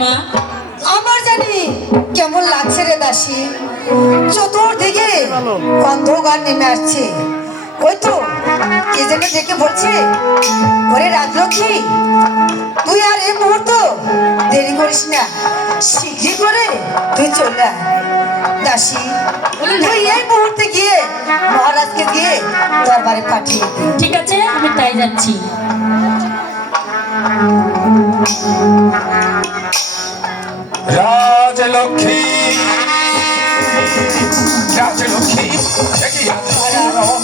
মা? আমার জানি কেমন লাগছে রে দাসী, চতুর্দিকে অন্ধকার নেমে আসছে। ওই তো কে যেন ডেকে বলছে, ওরে রাজলক্ষ্মী, তুই আর এই মুহূর্ত দেরি করিস না, শীঘ্রই করে তুই চলে আয়। দাসী, তুই এই মুহূর্তে গিয়ে মহারাজকে দিয়ে দরবারে পাঠিয়ে দে। ঠিক আছে, আমি তাই যাচ্ছি। রাজলক্ষ্মী, রাজলক্ষ্মী,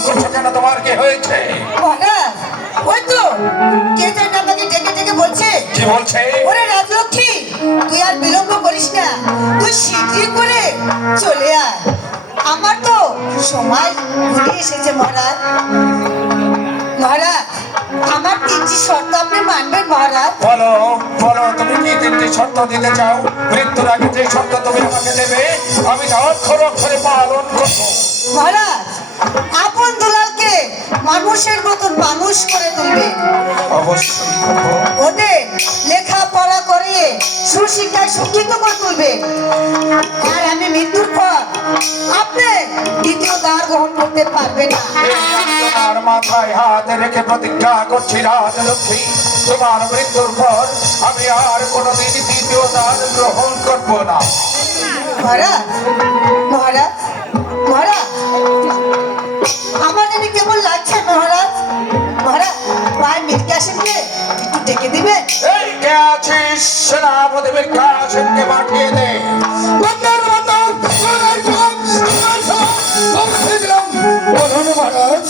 করছো কেন? তোমার কি হয়েছে? মহারাজ, ওই তো কে যেন আমাকে ডেকে ডেকে বলছে। কি বলছে? ওরে রাজলক্ষ্মী, তুই আর বিলম্ব করিস না, তুই শীঘ্রই করে চলে আয়। আমার তো সময় ঘুরে এসেছে মহারাজ। মহারাজ, আমার তিনটি শর্ত আপনি মানবেন মহারাজ? বলো বলো, তুমি কি তিনটি শর্ত দিতে চাও? মৃত্যুর আগে যে শর্ত তুমি আমাকে দেবে আমি তা অক্ষর অক্ষরে পালন করবো। মহারাজ, আপন দুলালকে মানুষের মতন মানুষ করে তুলবে, অবশ্যই করবো। ওদের লেখাপড়া করে সুশিক্ষায় শিক্ষিত করে তুলবে। আর আমি মৃত্যুর পর আপনি দ্বিতীয় দ্বার গ্রহণ করতে পারবেন না। তোমার মাথায় হাত রেখে প্রতিজ্ঞা করছি রাজলক্ষ্মী, তোমার মৃত্যুর পর আমি আর কোনোদিন দ্বিতীয় দান গ্রহণ করবো না। মহারাজ, মহারাজ, মহারাজ, আমার জানি কেমন লাগছে মহারাজ। মহারাজ, ভাই মির্কে আসেনকে একটু ডেকে দিবেন? এই কে আছিস? সেনাপতি মির্কা সেনকে পাঠিয়ে দে। মহারাজ,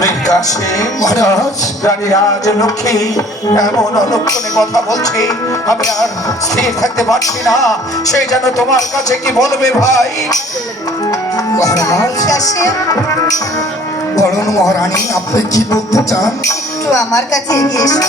মির্কা সেন, মহারাজ, রানী রাজলক্ষ্মী এমন অলক্ষণে কথা বলছে, আমি আর স্থির থাকতে পারছি না। সে যেন তোমার কাছে কি বলবে ভাই। মহারাজ, মির্কে আসেন, বলুন মহারানী, আপনি কি বলতে চান? একটু আমার কাছে এগিয়ে এসুন।